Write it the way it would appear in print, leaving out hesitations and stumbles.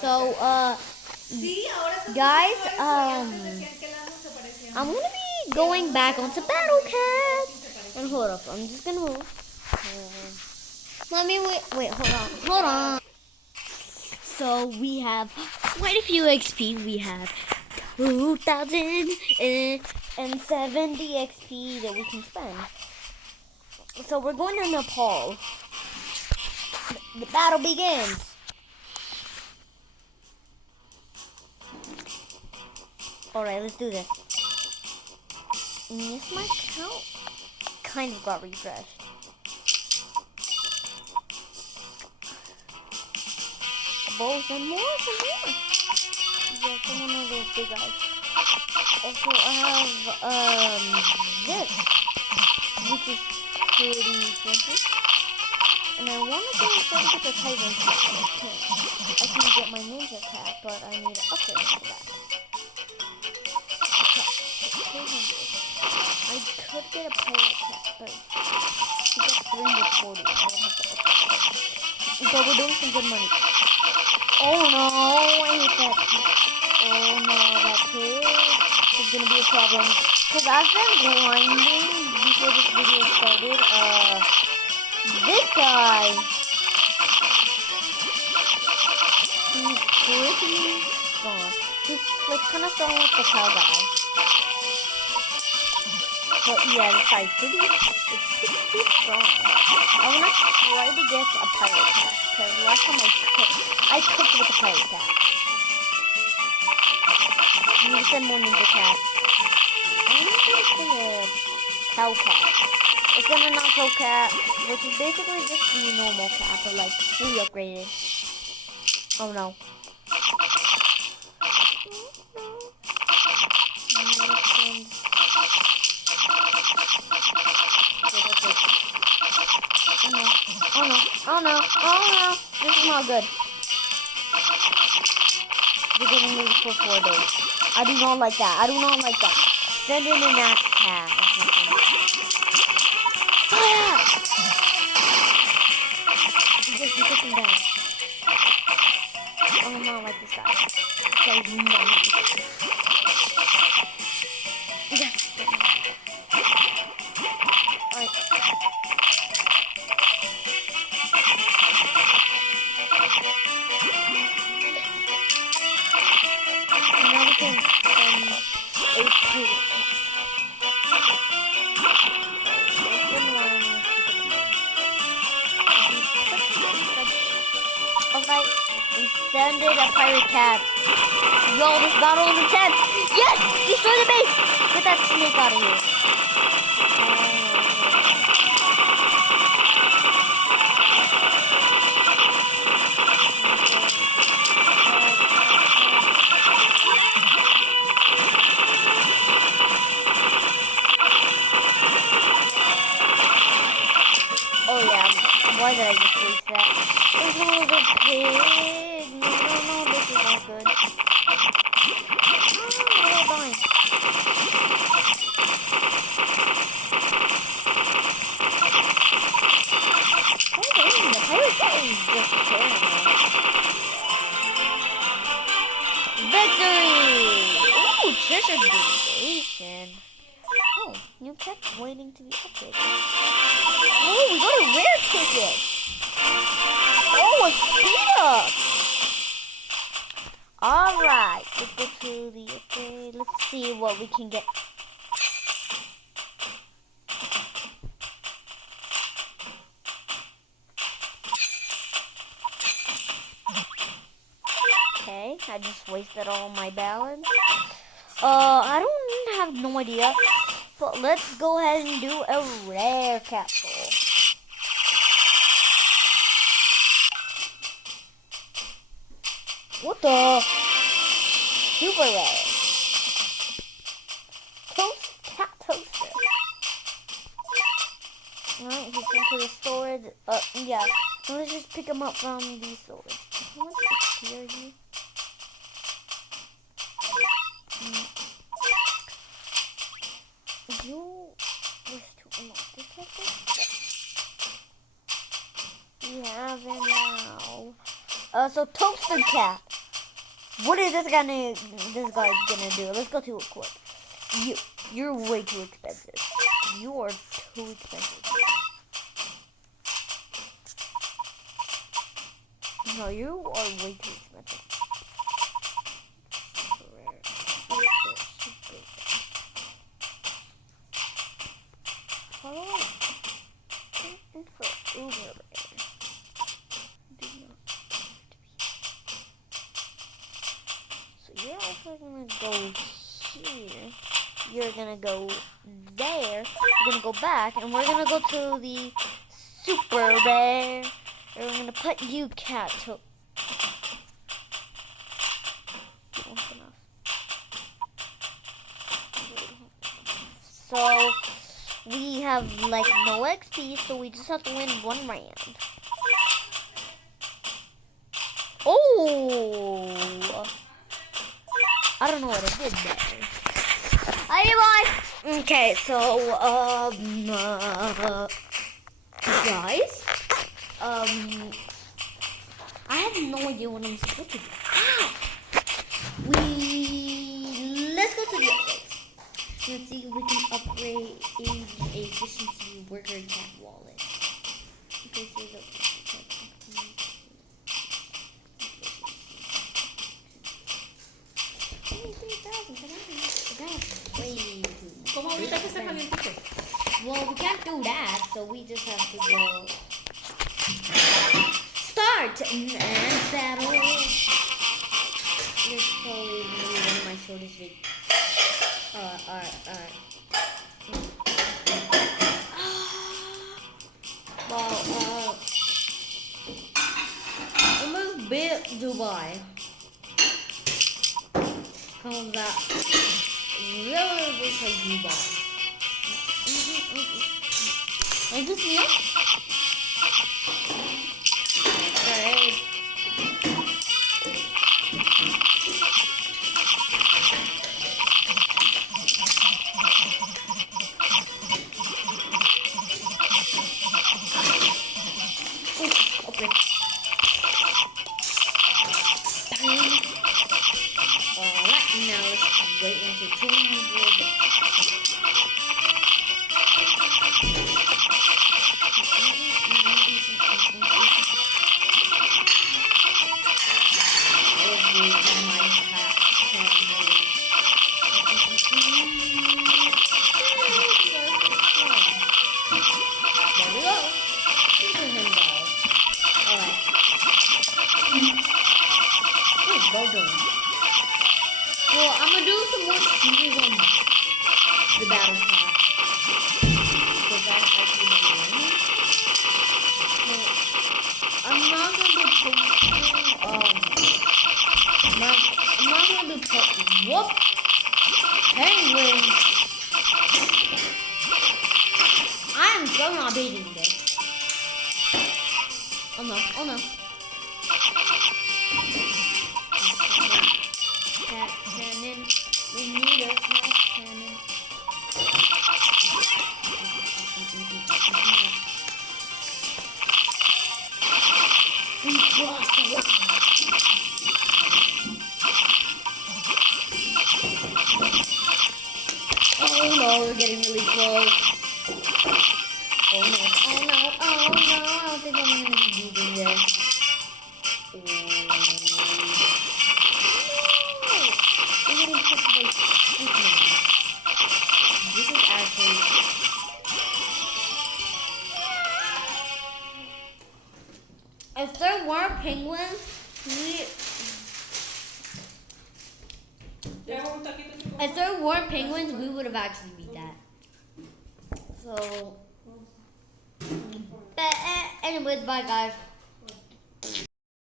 So, guys, I'm gonna be going back onto Battle Cats. And hold up, I'm just gonna move. Mommy, wait, hold on. So we have quite a few XP. We have 2,070 XP that we can spend. So we're going to Nepal. The battle begins. Alright, let's do this. Yes, my account kind of got refreshed. Bows and more. Yeah, some of those big guys. Also, I have this, which is pretty expensive. And I want to try to get the Titan cat. I can get my ninja cat, but I need to upgrade for that. I could get a pirate cat, but he got 340. I don't have to upgrade. But we're doing some good money. Oh no, I hate that. Oh no, that kid is gonna be a problem. Cause I've been grinding before this video started. This guy, he's pretty strong. He's like kind of strong with the cow guy. But yeah, this guy's pretty strong. I wanna try to get a pirate cat. Cause last time I cooked with a pirate cat. I need to send more ninja cats. I'm not sure to send a cow cat. It's an Anato cat, which is basically just the normal cat, but like fully upgraded. Oh no. Oh no. This is not good. We're getting ready for 4 days. I do not like that. Send in an axe cat or something. Fire! Just you took him down. I do not like this guy. This guy is nice. Yes. Alright. Now we can send a pirate cat. Alright, we send it a pirate cat. Yo, this battle is intense. Yes! Destroy the base! Get that snake out of here. Oh yeah, why did I just waste that? There's no other pig. No, this is not good. Oh, they're all dying. Oh, dang, the pirate cat is just tearing them. Victory! Ooh, treasure station. Oh, new cat waiting to be upgraded. Oh, we got a rare ticket. Oh, a speed up. Alright, let's go to the upgrade. Let's see what we can get. Okay, I just wasted all my balance. I don't have no idea. But let's go ahead and do a rare capsule. What the? Super rare. Cat toaster. Alright, he's into the storage. Yeah. Let's just pick him up from the storage. What's the here? You wish to unlock this level? We have him now. So Toaster Cat. What is this guy gonna do? Let's go to it quick. You're way too expensive. You are too expensive. No, you are way too expensive. How do I in for Uber Rare? So you're actually gonna go here. You're gonna go there. You're gonna go back, and we're gonna go to the Super Rare. And we're gonna put you cat to. So we have like no XP, so we just have to win one round. Oh, I don't know what I did there. Hey, boy. Okay, so guys, I have no idea what I'm supposed to do. Let's go to the upgrades. Let's see if we can upgrade a efficiency worker cat wallet. Okay, so the 3,000. Way too much. ¿Cómo ahorita que está calientito? Well, we can't do that, so we just have to go. Start and battle. This is probably one of my shortest videos. Alright. Well, almost beat Dubai. Comes that really looks like Dubai. Is this real? Great. Okay. Alright, now let's wait until 200. Well, I'm gonna do some more series on the battle pass. Because that's actually the one. Well, I'm not gonna be posting, I'm not gonna be posting, whoop, penguins. I am so not beating this. Oh no. Cat cannon. We need a cat cannon. We lost the one. Oh no, we're getting really close. Oh no. I don't think I'm gonna be beating this. This is actually if there weren't penguins, we would have actually beat that. So, but anyways, bye guys.